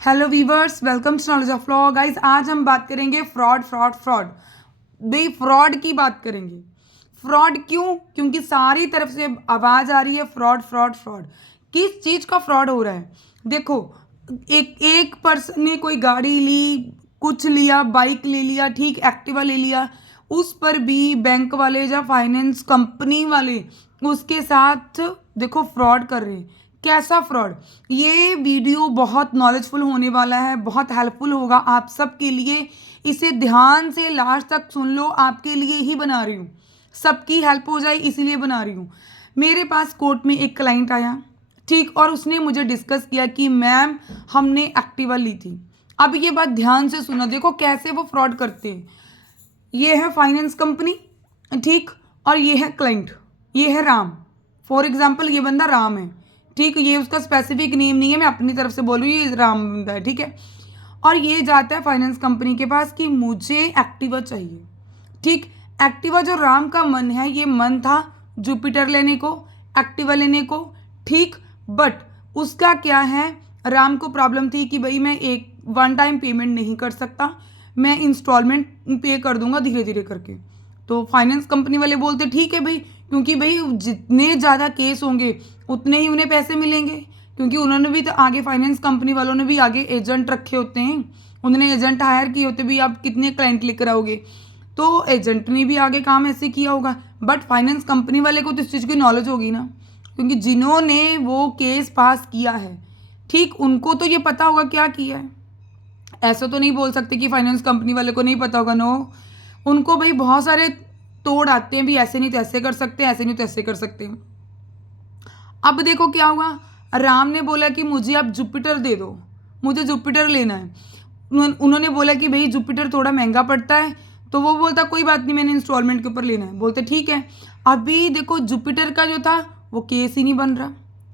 Hello viewers, welcome to knowledge of law. Guys, आज हम बात करेंगे फ्रॉड फ्रॉड फ्रॉड। भाई फ्रॉड की बात करेंगे। फ्रॉड क्यों? क्योंकि सारी तरफ से आवाज़ आ रही है फ्रॉड फ्रॉड फ्रॉड। किस चीज़ का फ्रॉड हो रहा है? देखो, एक एक पर्सन ने कोई गाड़ी ली, कुछ लिया, बाइक ले लिया, ठीक, एक्टिवा ले लिया, उस पर भी बैंक वाले या फाइनेंस कंपनी वाले उसके साथ देखो फ्रॉड कर रहे हैं। कैसा फ्रॉड? ये वीडियो बहुत नॉलेजफुल होने वाला है, बहुत हेल्पफुल होगा आप सबके लिए। इसे ध्यान से लास्ट तक सुन लो, आपके लिए ही बना रही हूँ, सबकी हेल्प हो जाए इसीलिए बना रही हूँ। मेरे पास कोर्ट में एक क्लाइंट आया, ठीक, और उसने मुझे डिस्कस किया कि मैम हमने एक्टिवा ली थी। अब ये बात ध्यान से सुनो, देखो कैसे वो फ्रॉड करते हैं। ये है फाइनेंस कंपनी, ठीक, और ये है क्लाइंट, ये है राम। फॉर एग्जाम्पल ये बंदा राम है, ठीक, ये उसका स्पेसिफिक नेम नहीं है, मैं अपनी तरफ से बोलूँ ये राम बंदा है, ठीक है। और ये जाता है फाइनेंस कंपनी के पास कि मुझे एक्टिवा चाहिए, ठीक। एक्टिवा जो राम का मन है, ये मन था जुपिटर लेने को, एक्टिवा लेने को, ठीक। बट उसका क्या है, राम को प्रॉब्लम थी कि भाई मैं एक वन टाइम पेमेंट नहीं कर सकता, मैं इंस्टॉलमेंट पे कर दूंगा धीरे धीरे करके। तो फाइनेंस कंपनी वाले बोलते ठीक है भाई, क्योंकि भाई जितने ज़्यादा केस होंगे उतने ही उन्हें पैसे मिलेंगे, क्योंकि उन्होंने भी तो आगे, फाइनेंस कंपनी वालों ने भी आगे एजेंट रखे होते हैं, उन्होंने एजेंट हायर किए होते भी, आप कितने क्लाइंट लेकर आओगे, तो एजेंट ने भी आगे काम ऐसे किया होगा। बट फाइनेंस कंपनी वाले को तो इस चीज़ की नॉलेज होगी ना, क्योंकि जिन्होंने वो केस पास किया है, ठीक, उनको तो ये पता होगा क्या किया है। ऐसा तो नहीं बोल सकते कि फाइनेंस कंपनी वाले को नहीं पता होगा, नो। उनको भाई बहुत सारे तोड़ आते हैं भी, ऐसे नहीं तो ऐसे कर सकते हैं, ऐसे नहीं तो ऐसे कर सकते हैं। अब देखो क्या हुआ, राम ने बोला कि मुझे आप जुपिटर दे दो, मुझे जुपिटर लेना है। उन्होंने बोला कि भाई जुपिटर थोड़ा महंगा पड़ता है, तो वो बोलता कोई बात नहीं, मैंने इंस्टॉलमेंट के ऊपर लेना है, बोलते ठीक है। अभी देखो जुपिटर का जो था वो केस ही नहीं बन रहा,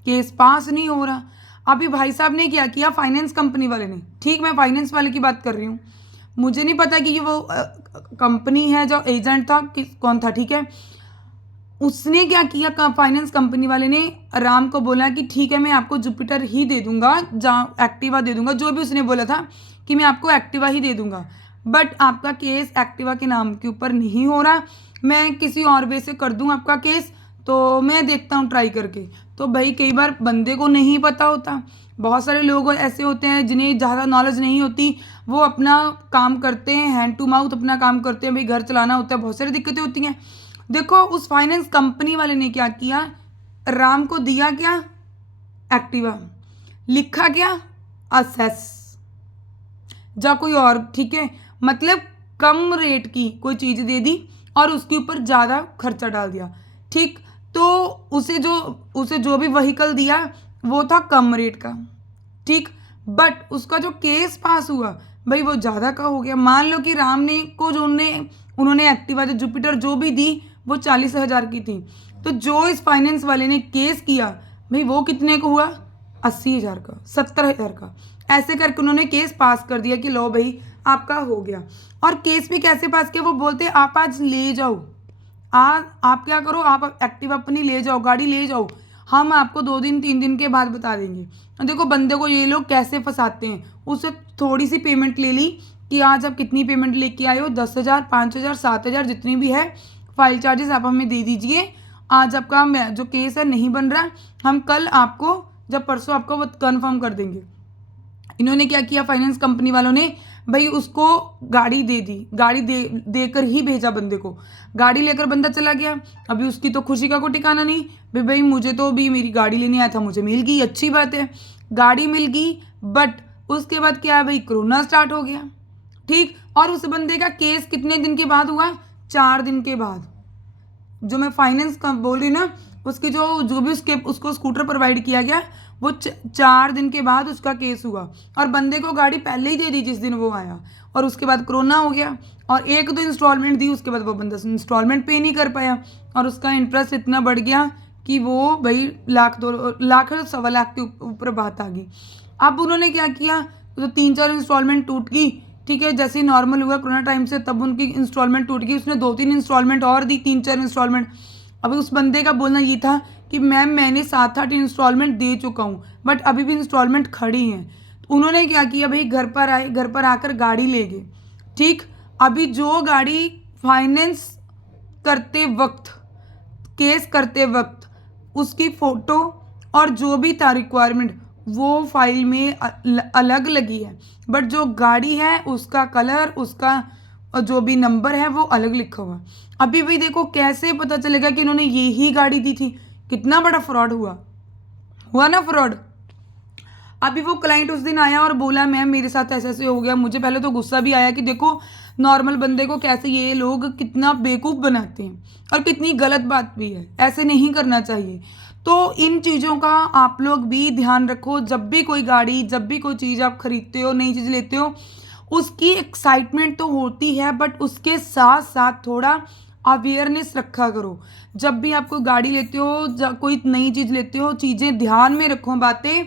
केस पास नहीं हो रहा। अभी भाई साहब ने क्या किया, फाइनेंस कंपनी वाले ने, ठीक, मैं फाइनेंस वाले की बात कर रही हूँ, मुझे नहीं पता कि ये वो कंपनी है जो एजेंट था कौन था, ठीक है। उसने क्या किया, फाइनेंस कंपनी वाले ने राम को बोला कि ठीक है मैं आपको जुपिटर ही दे दूंगा, जहाँ एक्टिवा दे दूंगा, जो भी उसने बोला था कि मैं आपको एक्टिवा ही दे दूंगा, बट आपका केस एक्टिवा के नाम के ऊपर नहीं हो रहा, मैं किसी और वे से कर दूँ आपका केस, तो मैं देखता हूँ ट्राई करके। तो भाई कई बार बंदे को नहीं पता होता, बहुत सारे लोग ऐसे होते हैं जिन्हें ज़्यादा नॉलेज नहीं होती, वो अपना काम करते हैं, हैंड टू माउथ अपना काम करते हैं, भाई घर चलाना होता है, बहुत सारी दिक्कतें होती हैं। देखो उस फाइनेंस कंपनी वाले ने क्या किया, राम को दिया क्या, एक्टिवा, लिखा क्या, असेस, जा कोई और, ठीक है, मतलब कम रेट की कोई चीज़ दे दी और उसके ऊपर ज़्यादा खर्चा डाल दिया, ठीक। तो उसे जो भी व्हीकल दिया वो था कम रेट का, ठीक, बट उसका जो केस पास हुआ भाई वो ज़्यादा का हो गया। मान लो कि राम ने को जो उन्होंने एक्टिवा जो जुपिटर जो भी दी वो 40,000 की थी, तो जो इस फाइनेंस वाले ने केस किया भाई वो कितने को हुआ, 80,000 का, 70,000 का, ऐसे करके उन्होंने केस पास कर दिया कि लो भाई आपका हो गया। और केस भी कैसे पास किया, वो बोलते आप आज ले जाओ, आप क्या करो, आप एक्टिवा अपनी ले जाओ, गाड़ी ले जाओ, हम आपको 2 दिन 3 दिन के बाद बता देंगे। देखो बंदे को ये लोग कैसे फंसाते हैं, उससे थोड़ी सी पेमेंट ले ली कि आज आप कितनी पेमेंट लेके आए हो, 10,000 5,000 7,000 जितनी भी है, फाइल चार्जेस आप हमें दे दीजिए, आज आपका जो केस है नहीं बन रहा, हम कल आपको जब परसों आपको वो कन्फर्म कर देंगे। इन्होंने क्या किया, फाइनेंस कंपनी वालों ने भाई उसको गाड़ी दे दी, गाड़ी देकर ही भेजा बंदे को, गाड़ी लेकर बंदा चला गया। अभी उसकी तो खुशी का कोई ठिकाना नहीं, भाई मुझे तो भी मेरी गाड़ी लेने आया था, मुझे मिल गई, अच्छी बात है, गाड़ी मिल गई, बट उसके बाद क्या है भाई, कोरोना स्टार्ट हो गया, ठीक। और उस बंदे का केस कितने दिन के बाद हुआ, 4 दिन के बाद। जो मैं फाइनेंस का बोल रही ना, उसकी जो भी उसको स्कूटर प्रोवाइड किया गया, वो 4 दिन के बाद उसका केस हुआ, और बंदे को गाड़ी पहले ही दे दी जिस दिन वो आया, और उसके बाद कोरोना हो गया, और 1-2 इंस्टॉलमेंट दी, उसके बाद वो बंदा इंस्टॉलमेंट पे नहीं कर पाया, और उसका इंटरेस्ट इतना बढ़ गया कि वो भाई लाख 1.25 लाख के ऊपर बात आ गई। अब उन्होंने क्या किया, तो 3-4 इंस्टॉलमेंट टूट गई, ठीक है, जैसे ही नॉर्मल हुआ कोरोना टाइम से, तब उनकी इंस्टॉलमेंट टूट गई, उसने 2-3 इंस्टॉलमेंट और दी, 3-4 इंस्टॉलमेंट। अभी उस बंदे का बोलना ये था कि मैम मैंने 7-8 इंस्टॉलमेंट दे चुका हूँ, बट अभी भी इंस्टॉलमेंट खड़ी हैं। उन्होंने क्या किया भाई, घर पर आए, घर पर आकर गाड़ी ले गए। ठीक, अभी जो गाड़ी फाइनेंस करते वक्त, केस करते वक्त उसकी फ़ोटो और जो भी था रिक्वायरमेंट वो फाइल में अलग लगी है, बट जो गाड़ी है उसका कलर, उसका जो भी नंबर है वो अलग लिखा हुआ है। अभी भी देखो कैसे पता चलेगा कि इन्होंने ये ही गाड़ी दी थी। कितना बड़ा फ्रॉड हुआ ना फ्रॉड। अभी वो क्लाइंट उस दिन आया और बोला मैम मेरे साथ ऐसे ऐसे हो गया। मुझे पहले तो गुस्सा भी आया कि देखो नॉर्मल बंदे को कैसे ये लोग कितना बेवकूफ़ बनाते हैं, और कितनी गलत बात भी है, ऐसे नहीं करना चाहिए। तो इन चीज़ों का आप लोग भी ध्यान रखो। जब भी कोई गाड़ी, जब भी कोई चीज़ आप खरीदते हो, नई चीज़ लेते हो, उसकी एक्साइटमेंट तो होती है, बट उसके साथ साथ थोड़ा अवेयरनेस रखा करो। जब भी आप कोई गाड़ी लेते हो, कोई नई चीज़ लेते हो, चीज़ें ध्यान में रखो, बातें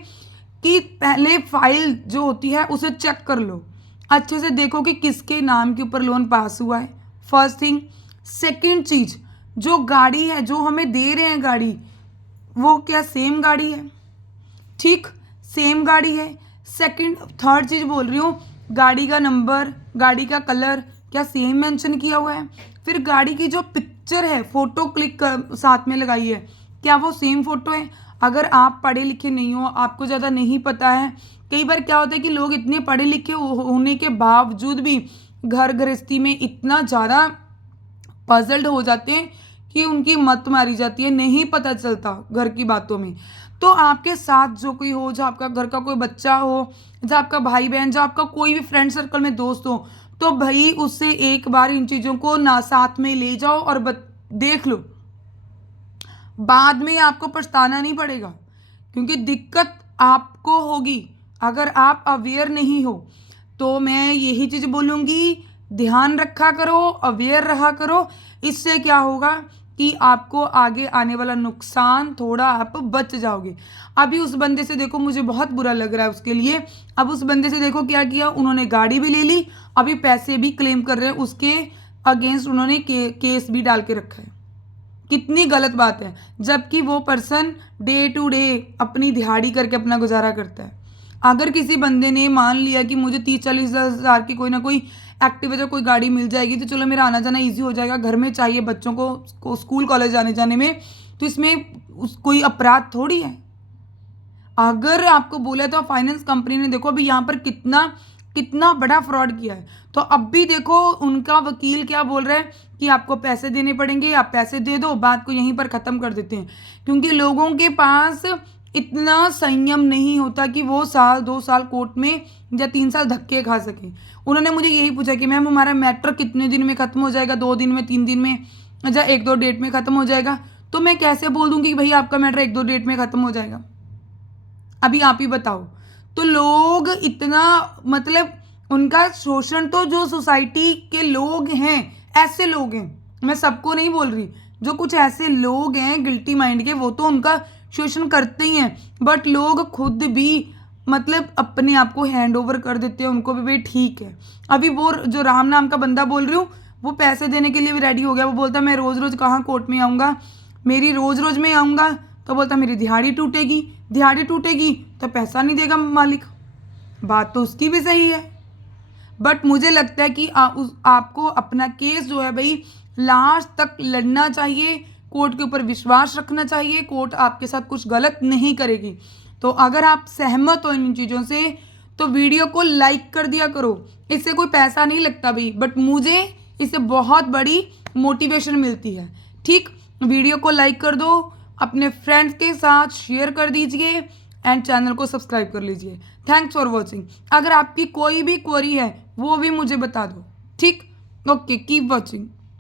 कि पहले फाइल जो होती है उसे चेक कर लो, अच्छे से देखो कि किसके नाम के ऊपर लोन पास हुआ है, फर्स्ट थिंग। सेकंड चीज़, जो गाड़ी है, जो हमें दे रहे हैं गाड़ी, वो क्या सेम गाड़ी है? ठीक, सेम गाड़ी है। सेकंड, थर्ड चीज़ बोल रही हूँ, गाड़ी का नंबर, गाड़ी का कलर क्या सेम मेंशन किया हुआ है? फिर गाड़ी की जो पिक्चर है, फ़ोटो क्लिक साथ में लगाई है, क्या वो सेम फ़ोटो है? अगर आप पढ़े लिखे नहीं हो, आपको ज़्यादा नहीं पता है, कई बार क्या होता है कि लोग इतने पढ़े लिखे होने के बावजूद भी घर गृहस्थी में इतना ज़्यादा पजल्ड हो जाते हैं कि उनकी मत मारी जाती है, नहीं पता चलता घर की बातों में। तो आपके साथ जो कोई हो, जो आपका घर का कोई बच्चा हो, जो आपका भाई बहन, जो आपका कोई भी फ्रेंड सर्कल में दोस्त हो, तो भाई उससे एक बार इन चीज़ों को ना साथ में ले जाओ और देख लो। बाद में आपको पछताना नहीं पड़ेगा, क्योंकि दिक्कत आपको होगी अगर आप अवेयर नहीं हो। तो मैं यही चीज़ बोलूँगी, ध्यान रखा करो, अवेयर रहा करो। इससे क्या होगा कि आपको आगे आने वाला नुकसान थोड़ा आप बच जाओगे। अभी उस बंदे से देखो, मुझे बहुत बुरा लग रहा है उसके लिए। अब उस बंदे से देखो क्या किया, उन्होंने गाड़ी भी ले ली, अभी पैसे भी क्लेम कर रहे हैं, उसके अगेंस्ट उन्होंने केस भी डाल के रखा है। कितनी गलत बात है, जबकि वो पर्सन डे टू डे अपनी दिहाड़ी करके अपना गुजारा करता है। अगर किसी बंदे ने मान लिया कि मुझे 30-40 हज़ार की कोई ना कोई एक्टिवा या कोई गाड़ी मिल जाएगी तो चलो मेरा आना जाना ईजी हो जाएगा, घर में चाहिए बच्चों को स्कूल कॉलेज आने जाने में, तो इसमें कोई अपराध थोड़ी है। अगर आपको बोला तो फाइनेंस कंपनी ने देखो अभी यहाँ पर कितना कितना बड़ा फ्रॉड किया है। तो अब भी देखो उनका वकील क्या बोल रहा है कि आपको पैसे देने पड़ेंगे, आप पैसे दे दो, बात को यहीं पर ख़त्म कर देते हैं। क्योंकि लोगों के पास इतना संयम नहीं होता कि वो 1-2 साल कोर्ट में या 3 साल धक्के खा सके। उन्होंने मुझे यही पूछा कि मैम हमारा मैटर कितने दिन में ख़त्म हो जाएगा, 2 दिन में, 3 दिन में, या 1-2 डेट में ख़त्म हो जाएगा। तो मैं कैसे बोल दूँगी कि भाई आपका मैटर 1-2 डेट में ख़त्म हो जाएगा? अभी आप ही बताओ। तो लोग इतना, मतलब उनका शोषण, तो जो सोसाइटी के लोग हैं, ऐसे लोग हैं, मैं सबको नहीं बोल रही, जो कुछ ऐसे लोग हैं गिल्टी माइंड के, वो तो उनका शोषण करते ही हैं, बट लोग खुद भी मतलब अपने आप को हैंड ओवर कर देते हैं उनको भी, भाई ठीक है। अभी वो जो राम नाम का बंदा बोल रही हूँ, वो पैसे देने के लिए भी रेडी हो गया। वो बोलता मैं रोज़ रोज़ कहाँ कोर्ट में आऊँगा, मेरी रोज़ रोज़ में आऊँगा तो बोलता मेरी दिहाड़ी टूटेगी, दिहाड़ी टूटेगी तो पैसा नहीं देगा मालिक। बात तो उसकी भी सही है, बट मुझे लगता है कि आपको अपना केस जो है भाई लास्ट तक लड़ना चाहिए, कोर्ट के ऊपर विश्वास रखना चाहिए, कोर्ट आपके साथ कुछ गलत नहीं करेगी। तो अगर आप सहमत हो इन चीज़ों से तो वीडियो को लाइक कर दिया करो। इससे कोई पैसा नहीं लगता भाई, बट मुझे इससे बहुत बड़ी मोटिवेशन मिलती है। ठीक, वीडियो को लाइक कर दो, अपने फ्रेंड्स के साथ शेयर कर दीजिए एंड चैनल को सब्सक्राइब कर लीजिए। Thanks for watching. अगर आपकी कोई भी क्वेरी है वो भी मुझे बता दो। ठीक, ओके, कीप वॉचिंग।